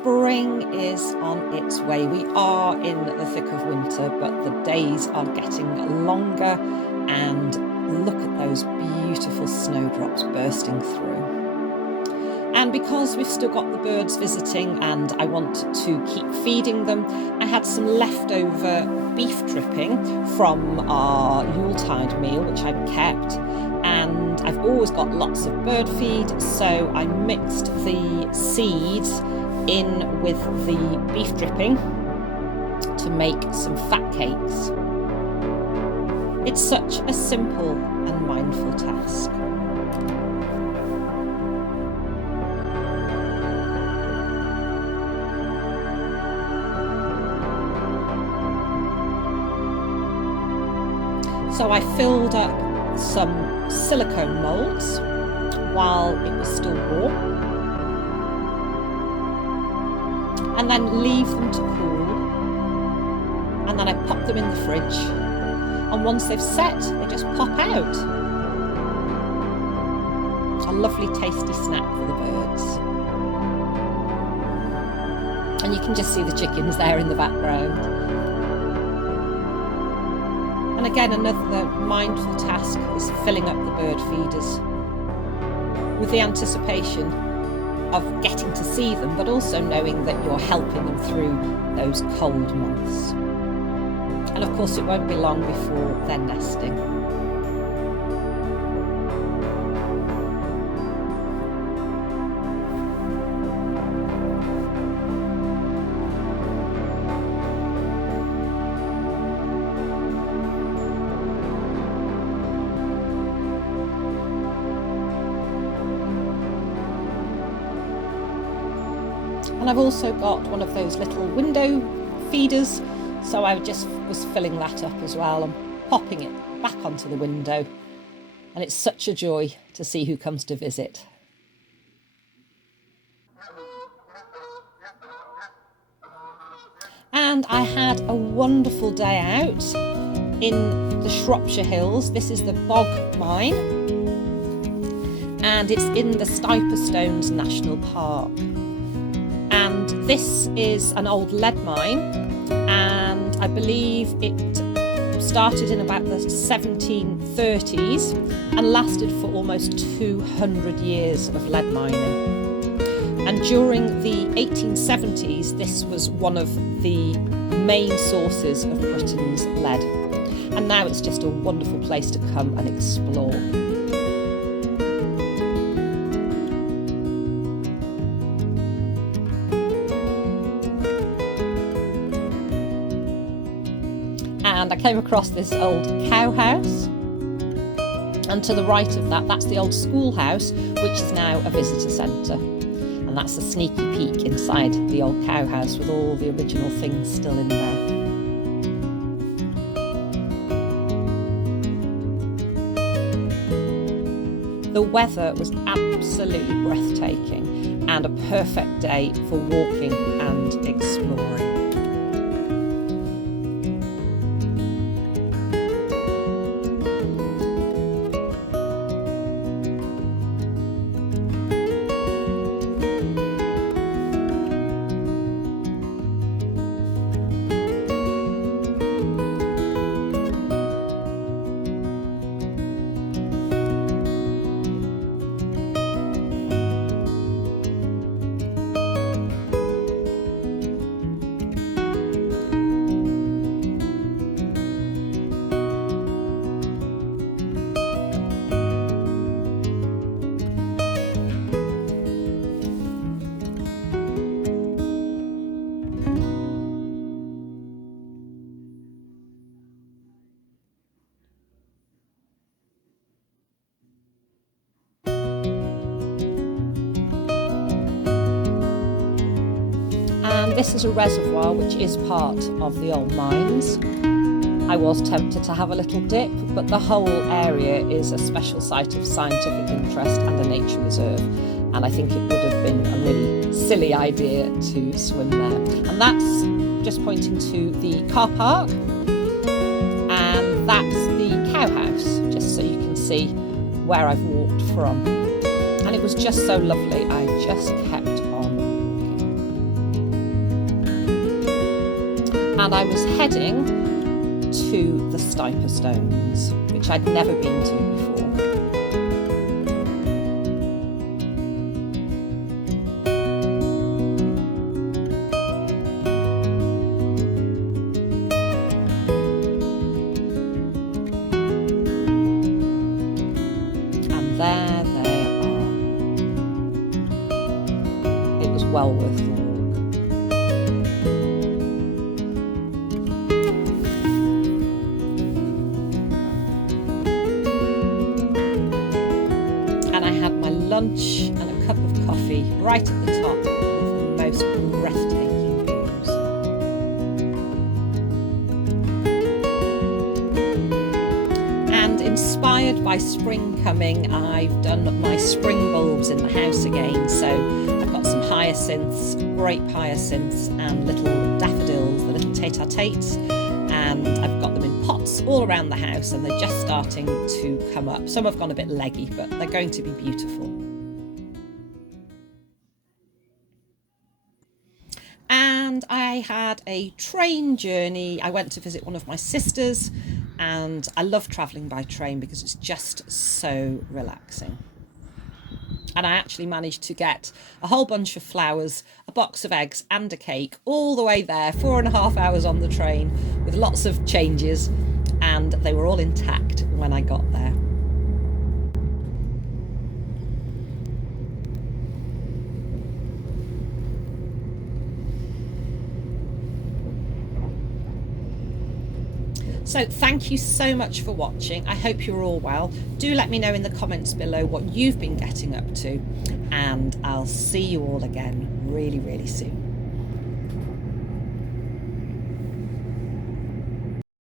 Spring is on its way. We are in the thick of winter, but the days are getting longer, and look at those beautiful snowdrops bursting through. And because we've still got the birds visiting and I want to keep feeding them, I had some leftover beef dripping from our Yuletide meal, which I've kept. And I've always got lots of bird feed, so I mixed the seeds in with the beef dripping to make some fat cakes. It's such a simple and mindful task. So I filled up some silicone moulds while it was still warm, and then leave them to cool, and then I pop them in the fridge, and once they've set they just pop out. A lovely tasty snack for the birds. And you can just see the chickens there in the background. And again, another mindful task is filling up the bird feeders with the anticipation of getting to see them, but also knowing that you're helping them through those cold months. And of course, it won't be long before they're nesting. And I've also got one of those little window feeders, so I just was filling that up as well and popping it back onto the window. And it's such a joy to see who comes to visit. And I had a wonderful day out in the Shropshire Hills. This is the Bog Mine, and it's in the Stiper Stones National Park. And this is an old lead mine, and I believe it started in about the 1730s and lasted for almost 200 years of lead mining. And during the 1870s, this was one of the main sources of Britain's lead. And now it's just a wonderful place to come and explore. And I came across this old cow house, and to the right of that, that's the old schoolhouse, which is now a visitor centre. And that's a sneaky peek inside the old cow house with all the original things still in there. The weather was absolutely breathtaking and a perfect day for walking and exploring. This is a reservoir which is part of the old mines. I was tempted to have a little dip, but the whole area is a special site of scientific interest and a nature reserve, and I think it would have been a really silly idea to swim there. And that's just pointing to the car park, and that's the cow house, just so you can see where I've walked from. And it was just so lovely, I just kept on walking. and I was heading to the Stiper Stones, which I'd never been to before. And there they are. It was well worth the walk. And I had my lunch and a cup of coffee right at the top with the most breathtaking views. And inspired by spring coming, I've done my spring bulbs in the house again. So I've got some hyacinths, grape hyacinths, and little daffodils, the little tete-a-tetes. And I've got them in pots all around the house, and they're just starting to come up. Some have gone a bit leggy, but they're going to be beautiful. And I had a train journey. I went to visit one of my sisters, and I love travelling by train because it's just so relaxing. And I actually managed to get a whole bunch of flowers, a box of eggs and a cake all the way there, 4.5 hours on the train with lots of changes, and they were all intact when I got there. So thank you so much for watching. I hope you're all well. Do let me know in the comments below what you've been getting up to, and I'll see you all again really, really soon.